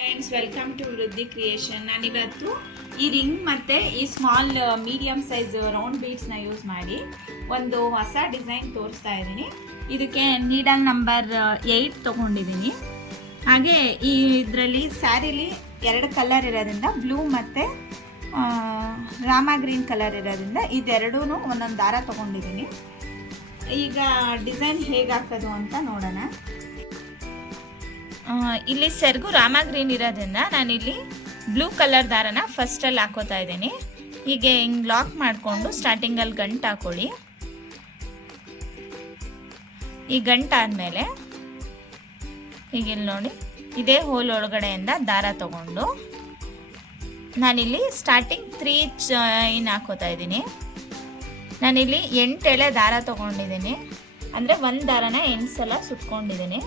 Friends, welcome to Vriddhi creation. ನಾನಿವತ್ತು ಈ ring ಮತ್ತು ಈ ಸ್ಮಾಲ್ ಮೀಡಿಯಮ್ ಸೈಜ್ ರೌಂಡ್ ಬೀಡ್ಸ್ನ ಯೂಸ್ ಮಾಡಿ ಒಂದು ಹೊಸ ಡಿಸೈನ್ ತೋರಿಸ್ತಾ ಇದ್ದೀನಿ. ಇದಕ್ಕೆ ನೀಡಲ್ ನಂಬರ್ 8 ತೊಗೊಂಡಿದ್ದೀನಿ. ಹಾಗೆ ಈ ಇದರಲ್ಲಿ ಸ್ಯಾರಿಲಿ 2 ಕಲರ್ ಇರೋದ್ರಿಂದ ಬ್ಲೂ ಮತ್ತು ರಾಮ ಗ್ರೀನ್ ಕಲರ್ ಇರೋದ್ರಿಂದ ಇದೆರಡೂ ಒಂದೊಂದು ದಾರ ತೊಗೊಂಡಿದ್ದೀನಿ. ಈಗ ಡಿಸೈನ್ ಹೇಗೆ ಹಾಕೋದು ಅಂತ ನೋಡೋಣ. ಇಲ್ಲಿ ಸೆರಗು ರಾಮ ಗ್ರೀನ್ ಇರೋದ್ರಿಂದ ನಾನಿಲ್ಲಿ ಬ್ಲೂ ಕಲರ್ ದಾರನ ಫಸ್ಟಲ್ಲಿ ಹಾಕೋತಾ ಇದ್ದೀನಿ. ಹೀಗೆ ಹಿಂಗೆ ಲಾಕ್ ಮಾಡಿಕೊಂಡು ಸ್ಟಾರ್ಟಿಂಗಲ್ಲಿ ಗಂಟು ಹಾಕೊಳ್ಳಿ. ಈ ಗಂಟು ಆದಮೇಲೆ ಹೀಗೆ ನೋಡಿ ಇದೇ ಹೋಲ್ ಒಳಗಡೆಯಿಂದ ದಾರ ತಗೊಂಡು ನಾನಿಲ್ಲಿ ಸ್ಟಾರ್ಟಿಂಗ್ 3 ಚೈನ್ ಹಾಕೋತಾ ಇದ್ದೀನಿ. ನಾನಿಲ್ಲಿ 8 ಎಳೆ ದಾರ ತೊಗೊಂಡಿದ್ದೀನಿ, ಅಂದರೆ ಒಂದು ದಾರನ 8 ಸಲ ಸುತ್ಕೊಂಡಿದ್ದೀನಿ.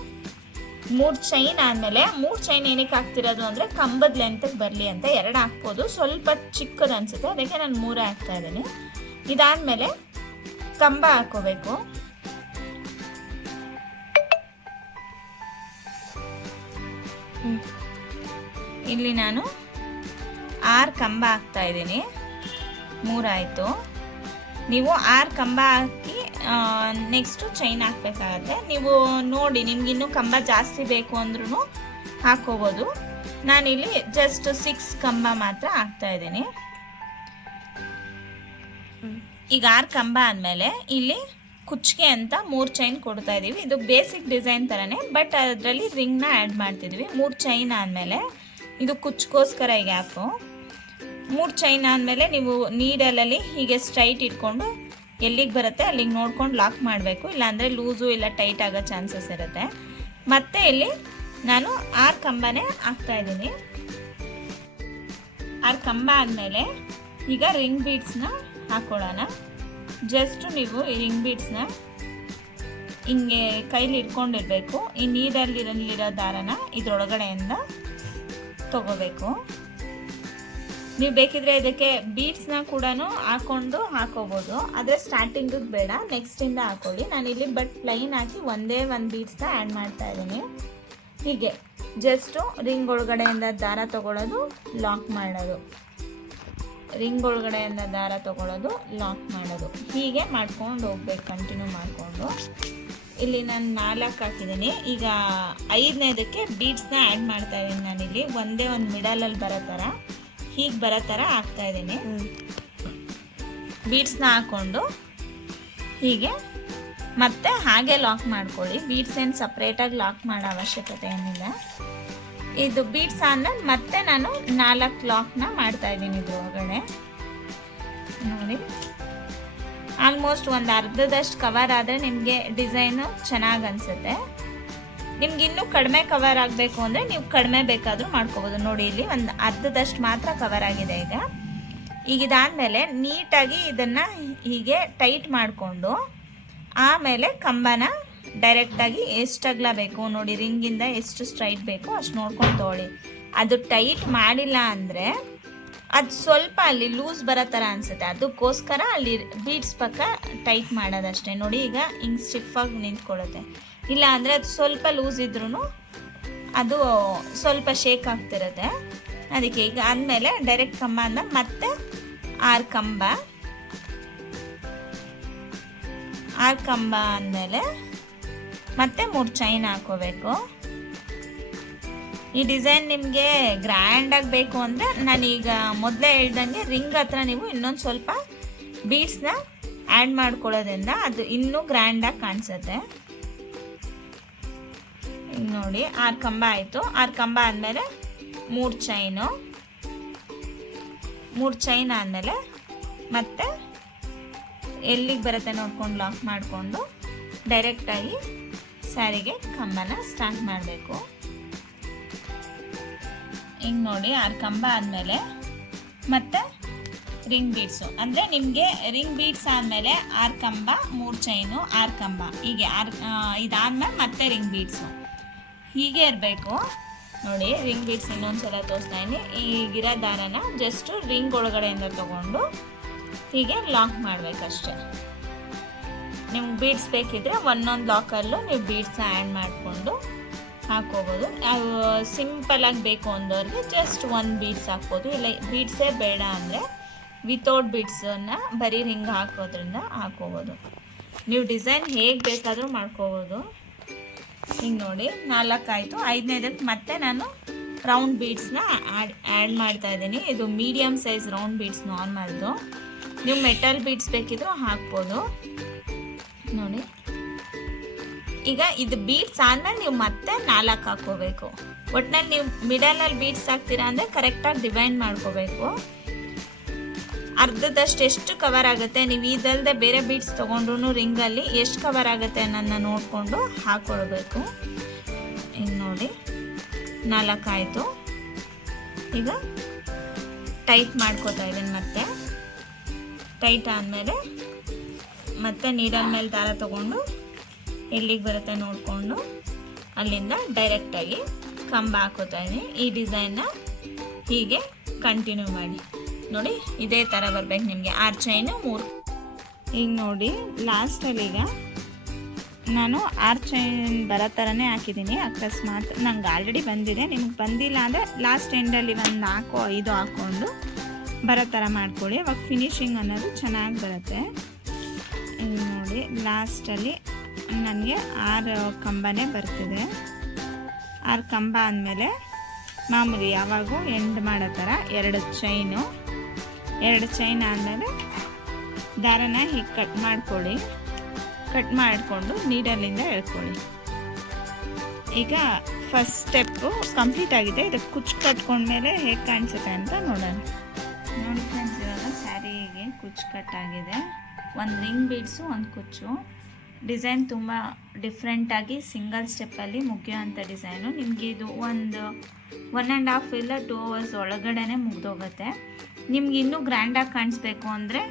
3 ಚೈನ್ ಆದಮೇಲೆ 3 ಚೈನ್ ಏನಕ್ಕೆ ಹಾಕ್ತಿರೋದು ಅಂದರೆ ಕಂಬದ ಲೆಂತ್ಗೆ ಬರಲಿ ಅಂತ 2 ಹಾಕ್ಬೋದು. ಸ್ವಲ್ಪ ಚಿಕ್ಕದು ಅನಿಸುತ್ತೆ, ಅದಕ್ಕೆ ನಾನು 3 ಹಾಕ್ತಾ ಇದ್ದೀನಿ. ಇದಾದಮೇಲೆ ಕಂಬ ಹಾಕೋಬೇಕು. ಇಲ್ಲಿ ನಾನು 6 ಕಂಬ ಹಾಕ್ತಾ ಇದ್ದೀನಿ. 3 ಆಯಿತು. ನೀವು 6 ಕಂಬ ಹಾಕಿ ನೆಕ್ಸ್ಟು ಚೈನ್ ಹಾಕಬೇಕಾಗತ್ತೆ. ನೀವು ನೋಡಿ, ನಿಮ್ಗಿನ್ನೂ ಕಂಬ ಜಾಸ್ತಿ ಬೇಕು ಅಂದ್ರೂ ಹಾಕೋಬೋದು. ನಾನಿಲ್ಲಿ ಜಸ್ಟ್ 6 ಕಂಬ ಮಾತ್ರ ಹಾಕ್ತಾ ಇದ್ದೀನಿ. ಈಗ 6 ಕಂಬ ಆದಮೇಲೆ ಇಲ್ಲಿ ಕುಚ್ಚಿಗೆ ಅಂತ 3 ಚೈನ್ ಕೊಡ್ತಾ ಇದ್ದೀವಿ. ಇದು ಬೇಸಿಕ್ ಡಿಸೈನ್ ಥರನೇ, ಬಟ್ ಅದರಲ್ಲಿ ರಿಂಗ್ನ ಆ್ಯಡ್ ಮಾಡ್ತಿದ್ವಿ. 3 ಚೈನ್ ಆದಮೇಲೆ ಇದು ಕುಚ್ಕೋಸ್ಕರ ಈ ಗ್ಯಾಪು. 3 ಚೈನ್ ಆದಮೇಲೆ ನೀವು ನೀಡಲಲ್ಲಿ ಹೀಗೆ ಸ್ಟ್ರೈಟ್ ಇಟ್ಕೊಂಡು ಎಲ್ಲಿಗೆ ಬರುತ್ತೆ ಅಲ್ಲಿಗೆ ನೋಡ್ಕೊಂಡು ಲಾಕ್ ಮಾಡಬೇಕು, ಇಲ್ಲಾಂದರೆ ಲೂಸು ಇಲ್ಲ ಟೈಟ್ ಆಗೋ ಚಾನ್ಸಸ್ ಇರುತ್ತೆ. ಮತ್ತು ಇಲ್ಲಿ ನಾನು 6 ಕಂಬನೇ ಹಾಕ್ತಾಯಿದ್ದೀನಿ. 6 ಕಂಬ ಆದಮೇಲೆ ಈಗ ರಿಂಗ್ ಬೀಡ್ಸ್ನ ಹಾಕೊಳ್ಳೋಣ. ಜಸ್ಟು ನೀವು ಈ ರಿಂಗ್ ಬೀಡ್ಸ್ನ ಹಿಂಗೆ ಕೈಲಿ ಇಟ್ಕೊಂಡಿರಬೇಕು. ಈ ನೀಡಲ್ಲಿರೋ ದಾರನ ಇದರೊಳಗಡೆಯಿಂದ ತಗೋಬೇಕು. ನೀವು ಬೇಕಿದ್ರೆ ಇದಕ್ಕೆ ಬೀಡ್ಸ್ನ ಕೂಡ ಹಾಕೋಬೋದು, ಆದರೆ ಸ್ಟಾರ್ಟಿಂಗಿಗೆ ಬೇಡ, ನೆಕ್ಸ್ಟಿಂದ ಹಾಕೊಳ್ಳಿ. ನಾನಿಲ್ಲಿ ಬಟ್ ಪ್ಲೈನ್ ಹಾಕಿ ಒಂದೇ ಒಂದು ಬೀಡ್ಸ್ನ ಆ್ಯಡ್ ಮಾಡ್ತಾ ಇದ್ದೀನಿ. ಹೀಗೆ ಜಸ್ಟು ರಿಂಗ್ ಒಳಗಡೆಯಿಂದ ದಾರ ತೊಗೊಳ್ಳೋದು, ಲಾಕ್ ಮಾಡೋದು, ರಿಂಗ್ ಒಳಗಡೆಯಿಂದ ದಾರ ತೊಗೊಳ್ಳೋದು, ಲಾಕ್ ಮಾಡೋದು, ಹೀಗೆ ಮಾಡ್ಕೊಂಡು ಹೋಗ್ಬೇಕು, ಕಂಟಿನ್ಯೂ ಮಾಡಿಕೊಂಡು. ಇಲ್ಲಿ ನಾನು 4 ಹಾಕಿದ್ದೀನಿ. ಈಗ 5ನೇದಕ್ಕೆ ಬೀಡ್ಸ್ನ ಆ್ಯಡ್ ಮಾಡ್ತಾ ಇದ್ದೀನಿ. ನಾನಿಲ್ಲಿ ಒಂದೇ ಒಂದು ಮಿಡಲಲ್ಲಿ ಬರೋ ಥರ, ಹೀಗೆ ಬರೋ ಥರ ಹಾಕ್ತಾಯಿದ್ದೀನಿ. ಬೀಡ್ಸ್ನ ಹಾಕ್ಕೊಂಡು ಹೀಗೆ ಮತ್ತೆ ಹಾಗೆ ಲಾಕ್ ಮಾಡ್ಕೊಳ್ಳಿ. ಬೀಡ್ಸ್ ಏನು ಸಪ್ರೇಟಾಗಿ ಲಾಕ್ ಮಾಡೋ ಅವಶ್ಯಕತೆ ಏನಿಲ್ಲ. ಇದು ಬೀಡ್ಸ್ ಆದಮೇಲೆ ಮತ್ತೆ ನಾನು 4 ಲಾಕ್ನ ಮಾಡ್ತಾಯಿದ್ದೀನಿ ಇದ್ರೊಳಗಡೆ. ನೋಡಿ, ಆಲ್ಮೋಸ್ಟ್ ಒಂದು ಅರ್ಧದಷ್ಟು ಕವರ್ ಆದರೆ ನಿಮಗೆ ಡಿಸೈನು ಚೆನ್ನಾಗಿ ಅನಿಸುತ್ತೆ. ನಿಮ್ಗೆ ಇನ್ನೂ ಕಡಿಮೆ ಕವರ್ ಆಗಬೇಕು ಅಂದರೆ ನೀವು ಕಡಿಮೆ ಬೇಕಾದರೂ ಮಾಡ್ಕೋಬೋದು. ನೋಡಿ, ಇಲ್ಲಿ ಒಂದು ಅರ್ಧದಷ್ಟು ಮಾತ್ರ ಕವರ್ ಆಗಿದೆ. ಈಗ ಇದಾದಮೇಲೆ ನೀಟಾಗಿ ಇದನ್ನು ಹೀಗೆ ಟೈಟ್ ಮಾಡಿಕೊಂಡು ಆಮೇಲೆ ಕಂಬನ ಡೈರೆಕ್ಟಾಗಿ ಎಷ್ಟು ಅಗಲ ಬೇಕು ನೋಡಿ, ರಿಂಗಿಂದ ಎಷ್ಟು ಸ್ಟ್ರೈಟ್ ಬೇಕು ಅಷ್ಟು ನೋಡ್ಕೊಂಡು ತೊಗೊಳ್ಳಿ. ಅದು ಟೈಟ್ ಮಾಡಿಲ್ಲ ಅಂದರೆ ಅದು ಸ್ವಲ್ಪ ಅಲ್ಲಿ ಲೂಸ್ ಬರೋ ಥರ ಅನಿಸುತ್ತೆ, ಅದಕ್ಕೋಸ್ಕರ ಅಲ್ಲಿ ಬೀಡ್ಸ್ ಪಕ್ಕ ಟೈಟ್ ಮಾಡೋದಷ್ಟೇ. ನೋಡಿ, ಈಗ ಹಿಂಗೆ ಸ್ಟಿಫಾಗಿ ನಿಂತ್ಕೊಳ್ಳುತ್ತೆ. ಇಲ್ಲ ಅಂದರೆ ಅದು ಸ್ವಲ್ಪ ಲೂಸ್ ಇದ್ರೂ ಅದು ಸ್ವಲ್ಪ ಶೇಕ್ ಆಗ್ತಿರುತ್ತೆ. ಅದಕ್ಕೆ ಈಗ ಆದಮೇಲೆ ಡೈರೆಕ್ಟ್ ಕಂಬ ಅಂದ ಮತ್ತೆ 6 ಕಂಬ ಆದಮೇಲೆ ಮತ್ತೆ 3 ಚೈನ್ ಹಾಕೋಬೇಕು. ಈ ಡಿಸೈನ್ ನಿಮಗೆ ಗ್ರ್ಯಾಂಡಾಗಿ ಬೇಕು ಅಂದರೆ ನಾನೀಗ ಮೊದಲೇ ಹೇಳ್ದಂಗೆ ರಿಂಗ್ ಹತ್ರ ನೀವು ಇನ್ನೊಂದು ಸ್ವಲ್ಪ ಬೀಡ್ಸ್ನ ಆ್ಯಡ್ ಮಾಡ್ಕೊಳ್ಳೋದ್ರಿಂದ ಅದು ಇನ್ನೂ ಗ್ರ್ಯಾಂಡಾಗಿ ಕಾಣಿಸುತ್ತೆ. ಈಗ ನೋಡಿ, 6 ಕಂಬ ಆಯಿತು. 6 ಕಂಬ ಆದಮೇಲೆ 3 ಚೈನು, 3 ಚೈನ್ ಆದಮೇಲೆ ಮತ್ತೆ ಎಲ್ಲಿಗೆ ಬರುತ್ತೆ ನೋಡ್ಕೊಂಡು ಲಾಕ್ ಮಾಡಿಕೊಂಡು ಡೈರೆಕ್ಟಾಗಿ ಸ್ಯಾರಿಗೆ ಕಂಬನ ಸ್ಟಾರ್ಟ್ ಮಾಡಬೇಕು. ಹಿಂಗೆ ನೋಡಿ, 6 ಕಂಬ ಆದಮೇಲೆ ಮತ್ತೆ ರಿಂಗ್ ಬೀಡ್ಸು, ಅಂದರೆ ನಿಮಗೆ ರಿಂಗ್ ಬೀಡ್ಸ್ ಆದಮೇಲೆ 6 ಕಂಬ, 3 ಚೈನು, 6 ಕಂಬ, ಹೀಗೆ ಇದಾದಮೇಲೆ ಮತ್ತೆ ರಿಂಗ್ ಬೀಡ್ಸು ಹೀಗೆ ಇರಬೇಕು. ನೋಡಿ, ರಿಂಗ್ ಬೀಡ್ಸ್ ಇನ್ನೊಂದು ಸಲ ತೋರಿಸ್ತಾ ಇದ್ದೀನಿ. ಈಗಿರೋ ದಾರನ ಜಸ್ಟು ರಿಂಗ್ ಒಳಗಡೆಯಿಂದ ತೊಗೊಂಡು ಹೀಗೆ ಲಾಕ್ ಮಾಡಬೇಕಷ್ಟೆ. ನಿಮ್ಗೆ ಬೀಡ್ಸ್ ಬೇಕಿದ್ರೆ ಒಂದೊಂದು ಲಾಕಲ್ಲೂ ನೀವು ಬೀಡ್ಸ್ನ ಆ್ಯಡ್ ಮಾಡಿಕೊಂಡು ಹಾಕೋಬೋದು. ಸಿಂಪಲಾಗಿ ಬೇಕು ಅಂದವ್ರಿಗೆ ಜಸ್ಟ್ ಒಂದು ಬೀಡ್ಸ್ ಹಾಕ್ಬೋದು, ಇಲ್ಲ ಬೀಡ್ಸೇ ಬೇಡ ಅಂದರೆ ವಿತೌಟ್ ಬೀಡ್ಸನ್ನು ಬರೀ ರಿಂಗ್ ಹಾಕೋದ್ರಿಂದ ಹಾಕೋಬೋದು. ನೀವು ಡಿಸೈನ್ ಹೇಗೆ ಬೇಕಾದರೂ ಮಾಡ್ಕೋಬೋದು. ಹಿಂಗೆ ನೋಡಿ 4 ಆಯಿತು. 5ನೇದಕ್ಕೆ ಮತ್ತೆ ನಾನು ರೌಂಡ್ ಬೀಡ್ಸ್ನ ಆ್ಯಡ್ ಮಾಡ್ತಾಯಿದ್ದೀನಿ. ಇದು ಮೀಡಿಯಮ್ ಸೈಜ್ ರೌಂಡ್ ಬೀಡ್ಸ್ ನಾರ್ಮಲ್ದು. ನೀವು ಮೆಟಲ್ ಬೀಡ್ಸ್ ಬೇಕಿದ್ರೂ ಹಾಕ್ಬೋದು ನೋಡಿ. ಈಗ ಇದು ಬೀಡ್ಸ್ ಆದಮೇಲೆ ನೀವು ಮತ್ತೆ 4 ಹಾಕ್ಕೋಬೇಕು. ಒಟ್ಟಿನಲ್ಲಿ ನೀವು ಮಿಡಲಲ್ಲಿ ಬೀಡ್ಸ್ ಹಾಕ್ತೀರಾ ಅಂದರೆ ಕರೆಕ್ಟಾಗಿ ಡಿವೈಡ್ ಮಾಡ್ಕೋಬೇಕು. ಅರ್ಧದಷ್ಟು ಎಷ್ಟು ಕವರ್ ಆಗುತ್ತೆ, ನೀವು ಇದಲ್ಲದೆ ಬೇರೆ ಬೀಡ್ಸ್ ತೊಗೊಂಡ್ರು ರಿಂಗಲ್ಲಿ ಎಷ್ಟು ಕವರ್ ಆಗುತ್ತೆ ಅನ್ನೋದನ್ನ ನೋಡಿಕೊಂಡು ಹಾಕ್ಕೊಳ್ಬೇಕು. ಹಿಂಗೆ ನೋಡಿ 4 ಆಯಿತು. ಈಗ ಟೈಟ್ ಮಾಡ್ಕೋತಾ ಇದ್ದೀನಿ. ಮತ್ತೆ ಟೈಟ್ ಆದಮೇಲೆ ಮತ್ತೆ ನೀಡಲ್ ಮೇಲೆ ದಾರ ತೊಗೊಂಡು ಎಲ್ಲಿಗೆ ಬರುತ್ತೆ ನೋಡಿಕೊಂಡು ಅಲ್ಲಿಂದ ಡೈರೆಕ್ಟಾಗಿ ಕಂಬ ಹಾಕೋತಾ ಇದ್ದೀನಿ. ಈ ಡಿಸೈನ್ನ ಹೀಗೆ ಕಂಟಿನ್ಯೂ ಮಾಡಿ ನೋಡಿ. ಇದೇ ಥರ ಬರ್ಬೇಕು ನಿಮಗೆ. 6 ಚೈನು 3. ಈಗ ನೋಡಿ ಲಾಸ್ಟಲ್ಲಿ ಈಗ ನಾನು 6 ಚೈನ್ ಬರೋ ಥರನೇ ಹಾಕಿದ್ದೀನಿ. ಅಕಸ್ಮಾತ್ ನಂಗೆ ಆಲ್ರೆಡಿ ಬಂದಿದೆ, ನಿಮ್ಗೆ ಬಂದಿಲ್ಲ ಅಂದರೆ ಲಾಸ್ಟ್ ಎಂಡಲ್ಲಿ ಒಂದು 4-5 ಹಾಕ್ಕೊಂಡು ಬರೋ ಥರ ಮಾಡ್ಕೊಳ್ಳಿ. ಅವಾಗ ಫಿನಿಶಿಂಗ್ ಅನ್ನೋದು ಚೆನ್ನಾಗಿ ಬರುತ್ತೆ. ಈಗ ನೋಡಿ ಲಾಸ್ಟಲ್ಲಿ ನನಗೆ 6 ಕಂಬನೇ ಬರ್ತಿದೆ. 6 ಕಂಬ ಆದಮೇಲೆ ಮಾಮೂಲಿ ಯಾವಾಗೂ ಎಂಡ್ ಮಾಡೋ ಥರ 2 ಚೈನು. 2 ಚೈನ್ ಆದಮೇಲೆ ದಾರನ ಹೀಗೆ ಕಟ್ ಮಾಡ್ಕೊಳ್ಳಿ. ಕಟ್ ಮಾಡಿಕೊಂಡು ನೀಡಲ್ಲಿಂದ ಎಳ್ಕೊಳ್ಳಿ. ಈಗ ಫಸ್ಟ್ ಸ್ಟೆಪ್ಪು ಕಂಪ್ಲೀಟ್ ಆಗಿದೆ. ಇದಕ್ಕೆ ಕುಚ್ಚು ಕಟ್ಕೊಂಡ್ಮೇಲೆ ಹೇಗೆ ಕಾಣಿಸುತ್ತೆ ಅಂತ ನೋಡೋಣ. ನೋಡಿ ಫ್ರೆಂಡ್ಸ್, ಇವಾಗ ಸ್ಯಾರಿಗೆ ಕುಚ್ಚು ಕಟ್ಟಾಗಿದೆ. ಒಂದು ರಿಂಗ್ ಬೀಡ್ಸು, ಒಂದು ಕುಚ್ಚು. ಡಿಸೈನ್ ತುಂಬ ಡಿಫ್ರೆಂಟಾಗಿ ಸಿಂಗಲ್ ಸ್ಟೆಪ್ಪಲ್ಲಿ ಮುಗಿಯೋವಂಥ ಡಿಸೈನು. ನಿಮಗೆ ಇದು 1.5 ಇಲ್ಲ 2 ಅವರ್ಸ್ ಒಳಗಡೆ ಮುಗ್ದೋಗುತ್ತೆ. ನಿಮ್ಗೆ ಇನ್ನೂ ಗ್ರ್ಯಾಂಡಾಗಿ ಕಾಣಿಸ್ಬೇಕು ಅಂದರೆ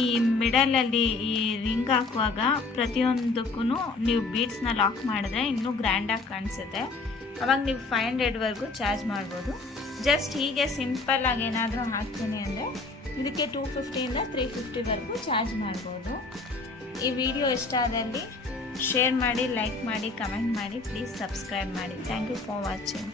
ಈ ಮಿಡಲಲ್ಲಿ ಈ ರಿಂಗ್ ಹಾಕುವಾಗ ಪ್ರತಿಯೊಂದಕ್ಕೂ ನೀವು ಬೀಡ್ಸ್ನ ಲಾಕ್ ಮಾಡಿದ್ರೆ ಇನ್ನೂ ಗ್ರ್ಯಾಂಡಾಗಿ ಕಾಣಿಸುತ್ತೆ. ಅವಾಗ ನೀವು 500ವರೆಗೂ ಚಾರ್ಜ್ ಮಾಡ್ಬೋದು. ಜಸ್ಟ್ ಹೀಗೆ ಸಿಂಪಲ್ಲಾಗಿ ಏನಾದರೂ ಹಾಕ್ತೀನಿ ಅಂದರೆ ಇದಕ್ಕೆ 250ಇಂದ 350ವರೆಗೂ ಚಾರ್ಜ್ ಮಾಡ್ಬೋದು. ಈ ವಿಡಿಯೋ ಇಷ್ಟ ಆದಲ್ಲಿ ಶೇರ್ ಮಾಡಿ, ಲೈಕ್ ಮಾಡಿ, ಕಮೆಂಟ್ ಮಾಡಿ, ಪ್ಲೀಸ್ ಸಬ್ಸ್ಕ್ರೈಬ್ ಮಾಡಿ. Thank you for watching.